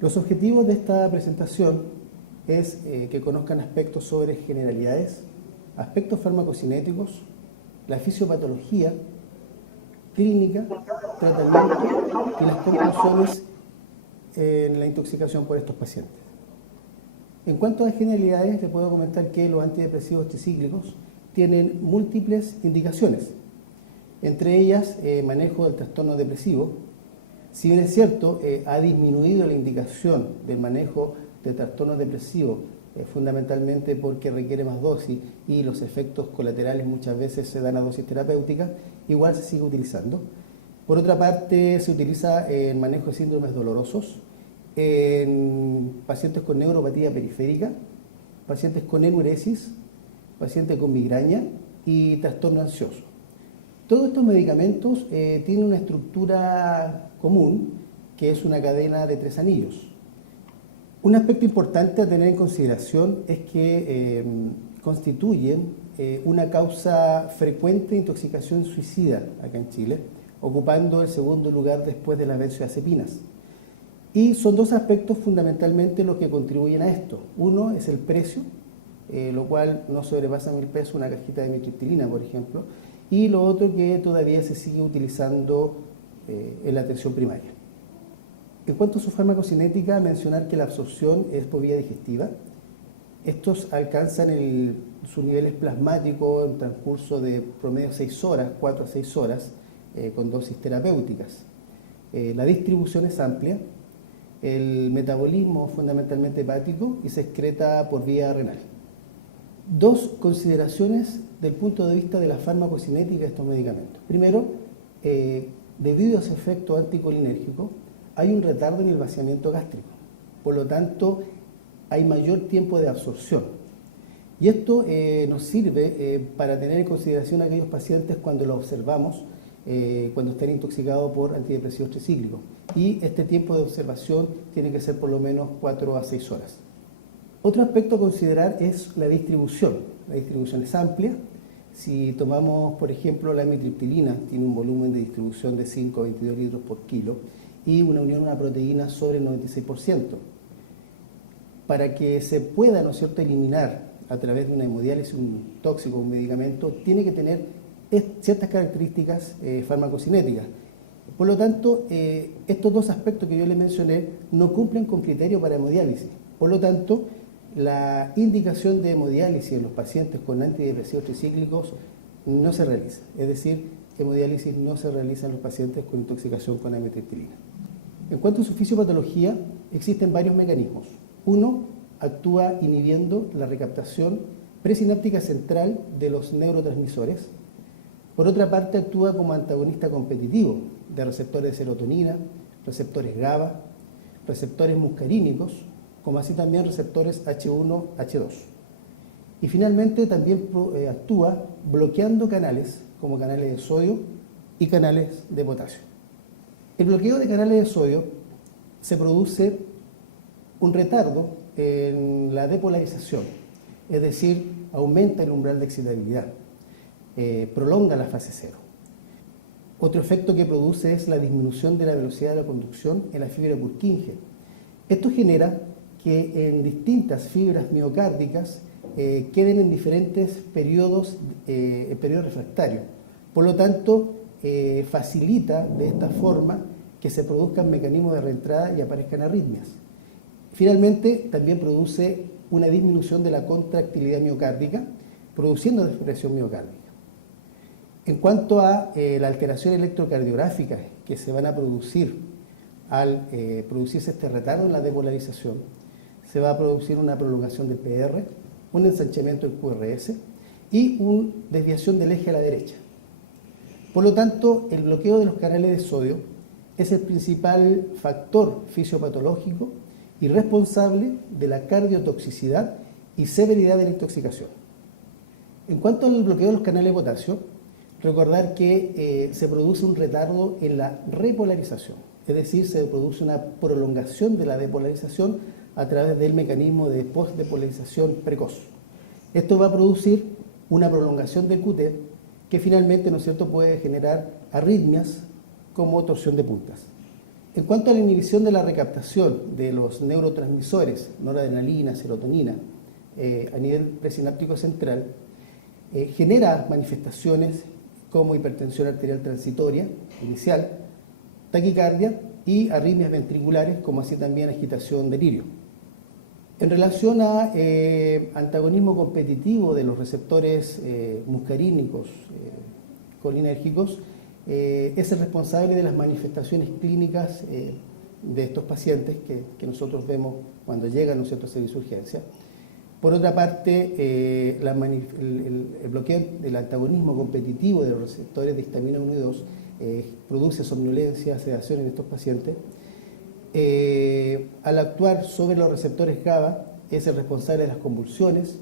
Los objetivos de esta presentación es que conozcan aspectos sobre generalidades, aspectos farmacocinéticos, la fisiopatología, clínica, tratamiento y las conclusiones en la intoxicación por estos pacientes. En cuanto a generalidades, les puedo comentar que los antidepresivos tricíclicos tienen múltiples indicaciones, entre ellas manejo del trastorno depresivo. Si bien es cierto, ha disminuido la indicación del manejo de trastorno depresivo, fundamentalmente porque requiere más dosis y los efectos colaterales muchas veces se dan a dosis terapéuticas, igual se sigue utilizando. Por otra parte, se utiliza en manejo de síndromes dolorosos, en pacientes con neuropatía periférica, pacientes con enuresis, pacientes con migraña y trastorno ansioso. Todos estos medicamentos tienen una estructura común, que es una cadena de 3 anillos. Un aspecto importante a tener en consideración es que constituyen una causa frecuente de intoxicación suicida acá en Chile, ocupando el segundo lugar después de las benzodiazepinas. Y son 2 aspectos fundamentalmente los que contribuyen a esto. Uno es el precio, lo cual no sobrepasa 1.000 pesos una cajita de amitriptilina, por ejemplo, y lo otro que todavía se sigue utilizando en la atención primaria. En cuanto a su farmacocinética, mencionar que la absorción es por vía digestiva. Estos alcanzan sus niveles plasmáticos en transcurso de promedio 6 horas, 4 a 6 horas, con dosis terapéuticas. La distribución es amplia, el metabolismo fundamentalmente hepático y se excreta por vía renal. 2 consideraciones del punto de vista de la farmacocinética de estos medicamentos. Primero, debido a su efecto anticolinérgico, hay un retardo en el vaciamiento gástrico, por lo tanto hay mayor tiempo de absorción. Y esto nos sirve para tener en consideración a aquellos pacientes cuando los observamos, cuando están intoxicados por antidepresivos tricíclicos. Y este tiempo de observación tiene que ser por lo menos 4 a 6 horas. Otro aspecto a considerar es la distribución. La distribución es amplia. Si tomamos, por ejemplo, la amitriptilina, tiene un volumen de distribución de 5 a 22 litros por kilo y una unión a una proteína sobre el 96%. Para que se pueda, ¿no es cierto?, eliminar a través de una hemodiálisis un tóxico, un medicamento, tiene que tener ciertas características farmacocinéticas. Por lo tanto, estos 2 aspectos que yo les mencioné no cumplen con criterios para hemodiálisis. Por lo tanto, la indicación de hemodiálisis en los pacientes con antidepresivos tricíclicos no se realiza. Es decir, hemodiálisis no se realiza en los pacientes con intoxicación con amitriptilina. En cuanto a su fisiopatología, existen varios mecanismos. Uno, actúa inhibiendo la recaptación presináptica central de los neurotransmisores. Por otra parte, actúa como antagonista competitivo de receptores de serotonina, receptores GABA, receptores muscarínicos, como así también receptores H1, H2. Y finalmente también actúa bloqueando canales, como canales de sodio y canales de potasio. El bloqueo de canales de sodio se produce un retardo en la depolarización, es decir, aumenta el umbral de excitabilidad, prolonga la fase cero. Otro efecto que produce es la disminución de la velocidad de la conducción en la fibra Purkinje. Esto genera que en distintas fibras miocárdicas queden en diferentes periodos refractarios. Por lo tanto, facilita de esta forma que se produzcan mecanismos de reentrada y aparezcan arritmias. Finalmente, también produce una disminución de la contractilidad miocárdica, produciendo despresión miocárdica. En cuanto a la alteración electrocardiográfica que se van a producir al producirse este retardo en la depolarización, se va a producir una prolongación del PR, un ensanchamiento del QRS y una desviación del eje a la derecha. Por lo tanto, el bloqueo de los canales de sodio es el principal factor fisiopatológico y responsable de la cardiotoxicidad y severidad de la intoxicación. En cuanto al bloqueo de los canales de potasio, recordar que se produce un retardo en la repolarización, es decir, se produce una prolongación de la depolarización a través del mecanismo de postdepolarización precoz. Esto va a producir una prolongación del QT que finalmente, ¿no es cierto?, puede generar arritmias como torsión de puntas. En cuanto a la inhibición de la recaptación de los neurotransmisores, noradrenalina, serotonina, a nivel presináptico central, genera manifestaciones como hipertensión arterial transitoria, inicial, taquicardia y arritmias ventriculares, como así también agitación, delirio. En relación a antagonismo competitivo de los receptores muscarínicos colinérgicos, es el responsable de las manifestaciones clínicas de estos pacientes que nosotros vemos cuando llegan, ¿no es cierto?, a servicio de urgencia. Por otra parte, el bloqueo del antagonismo competitivo de los receptores de histamina 1 y 2 produce somnolencia, sedación en estos pacientes. Al actuar sobre los receptores GABA, es el responsable de las convulsiones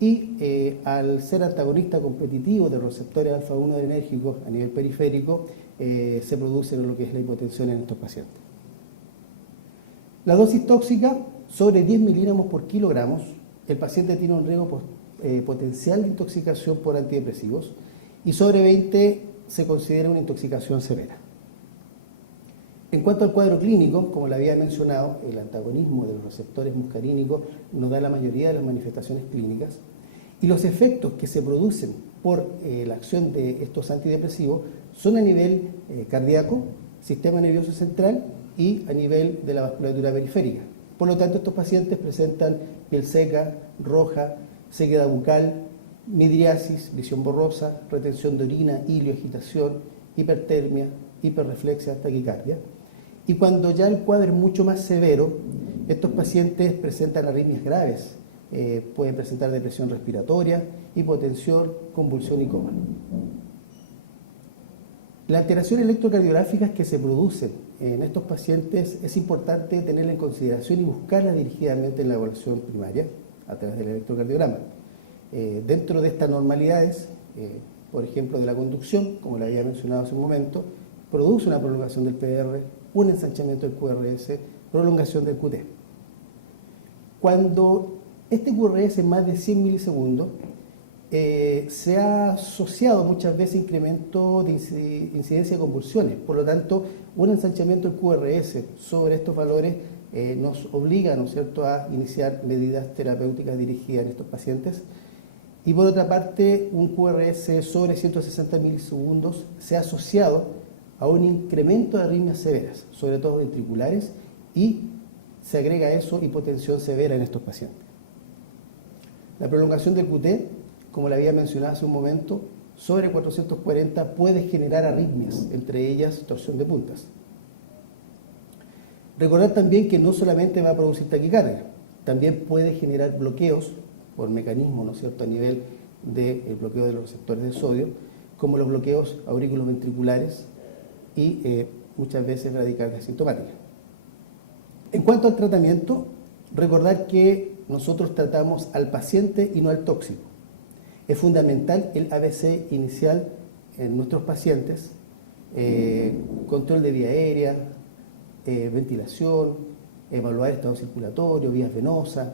y al ser antagonista competitivo de los receptores alfa-1 adrenérgicos a nivel periférico, se produce lo que es la hipotensión en estos pacientes. La dosis tóxica, sobre 10 miligramos por kilogramos, el paciente tiene un riesgo potencial de intoxicación por antidepresivos y sobre 20 se considera una intoxicación severa. En cuanto al cuadro clínico, como le había mencionado, el antagonismo de los receptores muscarínicos nos da la mayoría de las manifestaciones clínicas y los efectos que se producen por la acción de estos antidepresivos son a nivel cardíaco, sistema nervioso central y a nivel de la vasculatura periférica. Por lo tanto, estos pacientes presentan piel seca, roja, sequedad bucal, midriasis, visión borrosa, retención de orina, hilio, agitación, hipertermia, hiperreflexia, taquicardia. Y cuando ya el cuadro es mucho más severo, estos pacientes presentan arritmias graves, pueden presentar depresión respiratoria, hipotensión, convulsión y coma. Las alteraciones electrocardiográficas que se producen en estos pacientes es importante tenerla en consideración y buscarlas dirigidamente en la evaluación primaria a través del electrocardiograma. Dentro de estas normalidades, por ejemplo de la conducción, como le había mencionado hace un momento, produce una prolongación del PR, un ensanchamiento del QRS, prolongación del QT. Cuando este QRS es más de 100 milisegundos, se ha asociado muchas veces incremento de incidencia de convulsiones. Por lo tanto, un ensanchamiento del QRS sobre estos valores nos obliga, ¿no es cierto?, a iniciar medidas terapéuticas dirigidas en estos pacientes. Y por otra parte, un QRS sobre 160 milisegundos se ha asociado a un incremento de arritmias severas, sobre todo ventriculares, y se agrega a eso hipotensión severa en estos pacientes. La prolongación del QT, como le había mencionado hace un momento, sobre 440 puede generar arritmias, entre ellas torsión de puntas. Recordar también que no solamente va a producir taquicardia, también puede generar bloqueos por mecanismo, ¿no es cierto?, a nivel del bloqueo de los receptores de sodio, como los bloqueos auriculoventriculares y muchas veces bradicardia asintomática. En cuanto al tratamiento, recordar que nosotros tratamos al paciente y no al tóxico. Es fundamental el ABC inicial en nuestros pacientes, control de vía aérea, ventilación, evaluar estado circulatorio, vías venosas,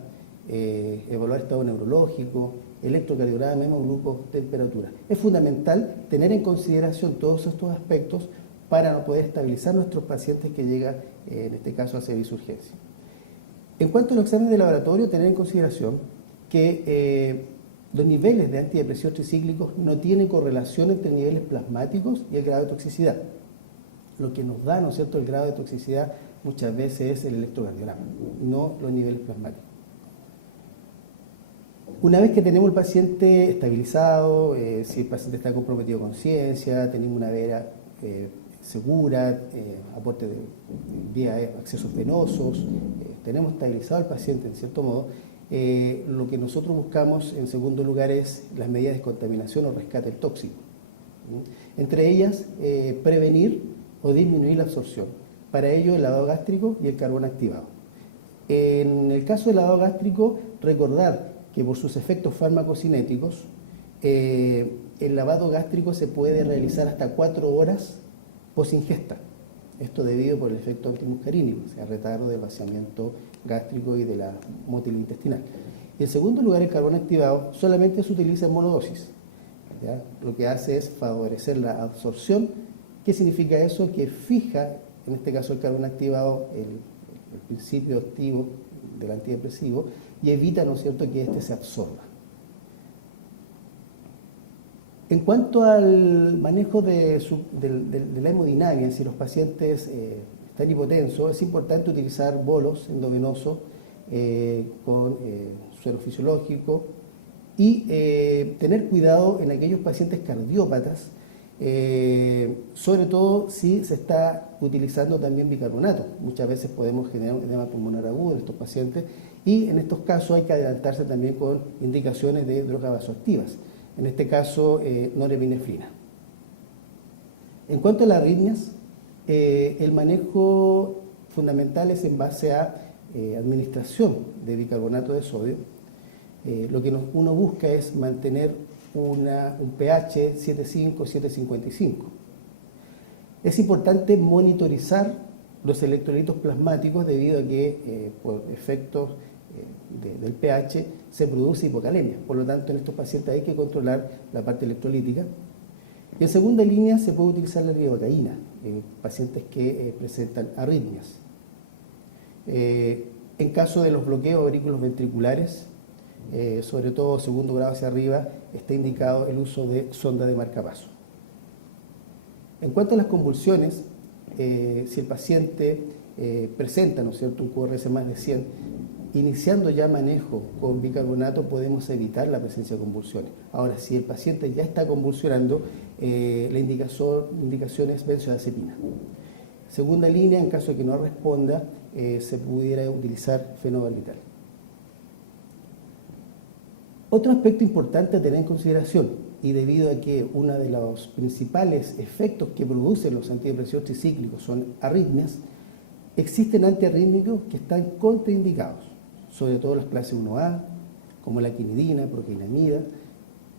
evaluar estado neurológico, electrocardiograma, hemoglucos, temperatura. Es fundamental tener en consideración todos estos aspectos para poder estabilizar nuestros pacientes que llegan, en este caso, a servicio de urgencia. En cuanto a los exámenes de laboratorio, tener en consideración que los niveles de antidepresivos tricíclicos no tienen correlación entre niveles plasmáticos y el grado de toxicidad. Lo que nos da, ¿no es cierto?, el grado de toxicidad muchas veces es el electrocardiograma, no los niveles plasmáticos. Una vez que tenemos el paciente estabilizado, si el paciente está comprometido con conciencia, tenemos una vena segura, aporte de vía accesos venosos, tenemos estabilizado al paciente en cierto modo, lo que nosotros buscamos en segundo lugar es las medidas de descontaminación o rescate del tóxico. Entre ellas, prevenir o disminuir la absorción. Para ello, el lavado gástrico y el carbón activado. En el caso del lavado gástrico, recordar que por sus efectos farmacocinéticos, el lavado gástrico se puede realizar hasta 4 horas post-ingesta. Esto debido por el efecto antimuscarínico, o sea, retardo del vaciamiento gástrico y de la motilidad intestinal. Y en segundo lugar, el carbón activado solamente se utiliza en monodosis, ¿ya? Lo que hace es favorecer la absorción. ¿Qué significa eso? Que fija en este caso el carbón activado, el principio activo del antidepresivo, y evita, ¿no es cierto?, que éste se absorba. En cuanto al manejo de la hemodinamia, si los pacientes están hipotensos, es importante utilizar bolos endovenosos con suero fisiológico y tener cuidado en aquellos pacientes cardiópatas, sobre todo si se está utilizando también bicarbonato. Muchas veces podemos generar un edema pulmonar agudo en estos pacientes y en estos casos hay que adelantarse también con indicaciones de drogas vasoactivas. En este caso, norepinefrina. En cuanto a las arritmias, el manejo fundamental es en base a administración de bicarbonato de sodio. Lo que uno busca es mantener un pH 7,5, 7,55. Es importante monitorizar los electrolitos plasmáticos debido a que por efectos del pH se produce hipocalemia. Por lo tanto, en estos pacientes hay que controlar la parte electrolítica. Y en segunda línea se puede utilizar la lidocaína en pacientes que presentan arritmias. En caso de los bloqueos aurículos ventriculares, sobre todo segundo grado hacia arriba, está indicado el uso de sonda de marcapaso. En cuanto a las convulsiones, si el paciente presenta, ¿no es cierto?, un QRS más de 100, iniciando ya manejo con bicarbonato podemos evitar la presencia de convulsiones. Ahora, si el paciente ya está convulsionando, la indicación es benzodiazepina. Segunda línea, en caso de que no responda, se pudiera utilizar fenobarbital. Otro aspecto importante a tener en consideración, y debido a que uno de los principales efectos que producen los antidepresivos tricíclicos son arritmias, existen antiarrítmicos que están contraindicados, sobre todo las clases 1A, como la quinidina, procainamida,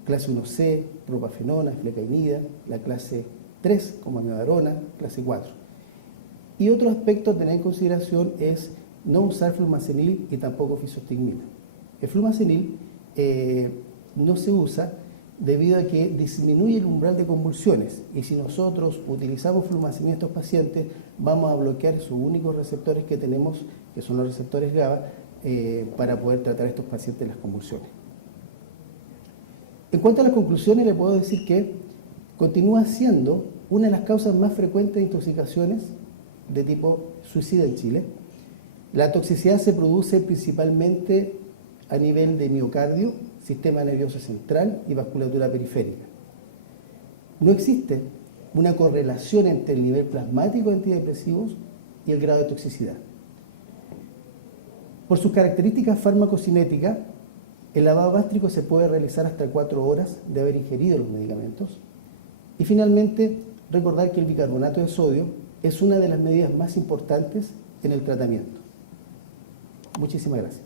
clase 1C, propafenona, flecainida, la clase 3, como amiodarona, clase 4. Y otro aspecto a tener en consideración es no usar flumazenil y tampoco fisostigmina. El flumazenil no se usa debido a que disminuye el umbral de convulsiones, y si nosotros utilizamos flumazenil en estos pacientes vamos a bloquear sus únicos receptores que tenemos, que son los receptores GABA, para poder tratar a estos pacientes las convulsiones. En cuanto a las conclusiones, le puedo decir que continúa siendo una de las causas más frecuentes de intoxicaciones de tipo suicida en Chile. La toxicidad se produce principalmente a nivel de miocardio, sistema nervioso central y vasculatura periférica. No existe una correlación entre el nivel plasmático de antidepresivos y el grado de toxicidad. Por sus características farmacocinéticas, el lavado gástrico se puede realizar hasta 4 horas de haber ingerido los medicamentos. Y finalmente, recordar que el bicarbonato de sodio es una de las medidas más importantes en el tratamiento. Muchísimas gracias.